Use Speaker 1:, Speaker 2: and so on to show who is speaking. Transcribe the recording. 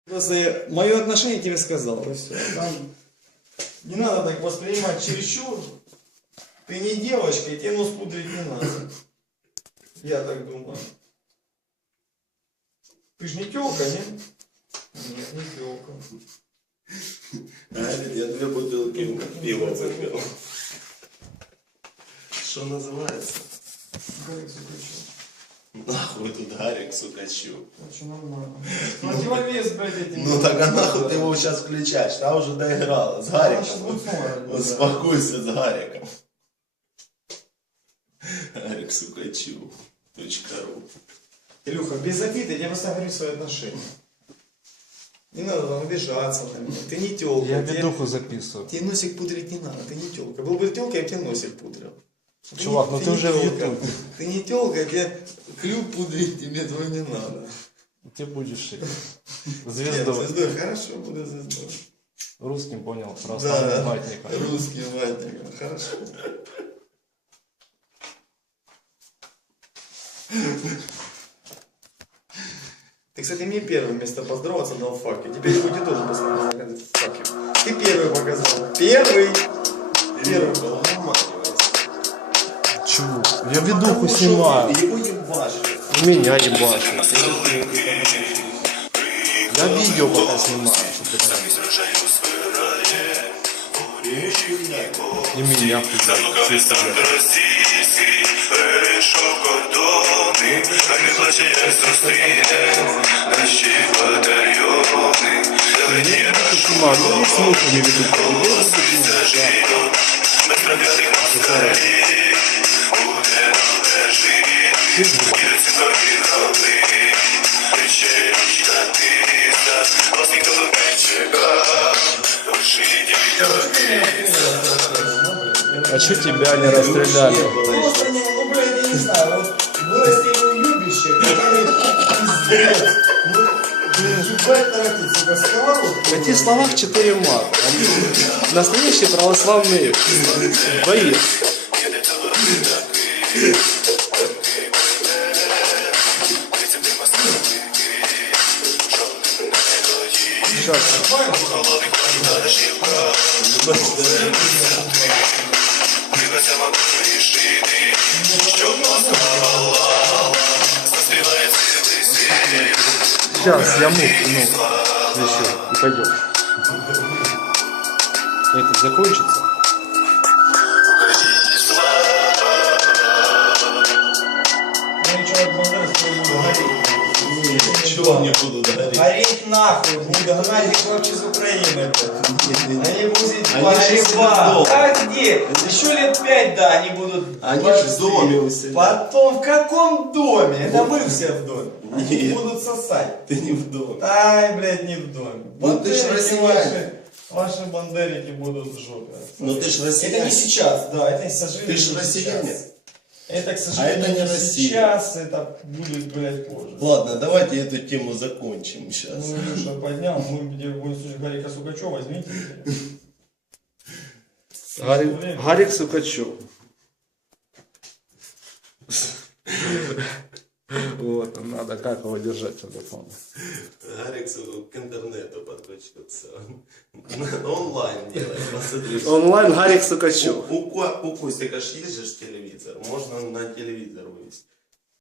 Speaker 1: Просто мое отношение тебе сказал, и все. Там не надо так воспринимать чересчур. Ты не девочка, и тебе нос пудрить не надо. Я так думаю. Ты ж не тёлка, нет? Нет, не тёлка.
Speaker 2: Я 2 бутылки пива выпил. Что называется?
Speaker 1: Гарик Сукачев.
Speaker 2: Нахуй тут Гарик Сукачев.
Speaker 1: Очень нормально. Противовес, блядь, этим.
Speaker 2: Ну так а нахуй ты его сейчас включаешь? Та уже доиграла. С Гариком. Успокойся с Гариком. Гарик Сукачев. .ру.
Speaker 1: Илюха, без обиды, я просто говорю свои отношения. Не надо там обижаться на меня. Ты не тёлка.
Speaker 3: Я видуху записываю.
Speaker 1: Тебе носик пудрить не надо, ты не тёлка. Был бы тёлка, я бы тебе носик пудрил.
Speaker 3: Чувак, ну ты уже в ютубе.
Speaker 1: Ты не тёлка, тебе клюв пудрить тебе твой не надо.
Speaker 3: Ты будешь
Speaker 1: Нет,
Speaker 3: звездой.
Speaker 1: звездой, хорошо, буду звездой.
Speaker 3: Русским понял, православным ватником.
Speaker 1: Русским ватником, хорошо. Ты, кстати, мне первым вместо поздороваться дал факи. Теперь люди тоже посмотрят на этот факи. Ты первый показал. Первый. Первый.
Speaker 3: Чего? Я видуху снимаю.
Speaker 2: Его ебашь.
Speaker 3: Меня ебашит. Я видео пока снимаю. Чтобы ты понял. И меня хуя. Ну, смысл не видуху. А что тебя не расстреляли?
Speaker 1: Просто не, ну, блядь, я не знаю, вот вырастили уебище, который пиздец. Ну, ебать тратить, сука, сковородку.
Speaker 3: В этих словах 4 мата. Настоящий православный боец. Сейчас. Сейчас я еще и пойдем. Это закончится.
Speaker 1: Я ничего от Бандеры не буду гореть.
Speaker 2: Чего не буду говорить?
Speaker 1: Гореть нахуй, буду гнать их вообще из Украины. Они будут
Speaker 2: Они
Speaker 1: погребать.
Speaker 2: дома.
Speaker 1: А где? Еще лет 5, да, они будут.
Speaker 2: Они же в доме у себя.
Speaker 1: Потом в каком доме? Это мы все в доме. Они
Speaker 2: Нет.
Speaker 1: будут сосать.
Speaker 2: Ты не в доме.
Speaker 1: Ай, блядь, не в доме.
Speaker 2: Ну ты ж
Speaker 1: Бандерики
Speaker 2: россиянин.
Speaker 1: ваши бандерики будут в жопе.
Speaker 2: Ну ты ж
Speaker 1: Это
Speaker 2: россиянин.
Speaker 1: не сейчас, да, это, к сожалению,
Speaker 2: Ты ж
Speaker 1: не
Speaker 2: россиянин.
Speaker 1: сейчас. Это, к сожалению,
Speaker 2: это не
Speaker 1: не
Speaker 2: Россия.
Speaker 1: сейчас, это будет, блядь, позже.
Speaker 2: Ладно, давайте эту тему закончим сейчас.
Speaker 1: Ну, Илюша поднял, мы где будем слушать Гарика Сукачева, возьмите.
Speaker 3: Гарик Сукачев. Вот, надо как его держать телефон.
Speaker 2: Гарик к интернету подключился. Онлайн делает, посмотри.
Speaker 3: Онлайн Гарик Сукачев.
Speaker 2: У Костика ж есть же телевизор, можно на телевизор вывести.